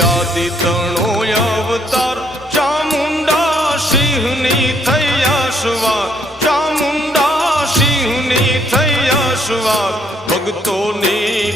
આદિ તણો અવતાર ચામુંડા સિંહની થઈ અસવાર ચામુંડા સિંહની થઈ અસવાર ભક્તોની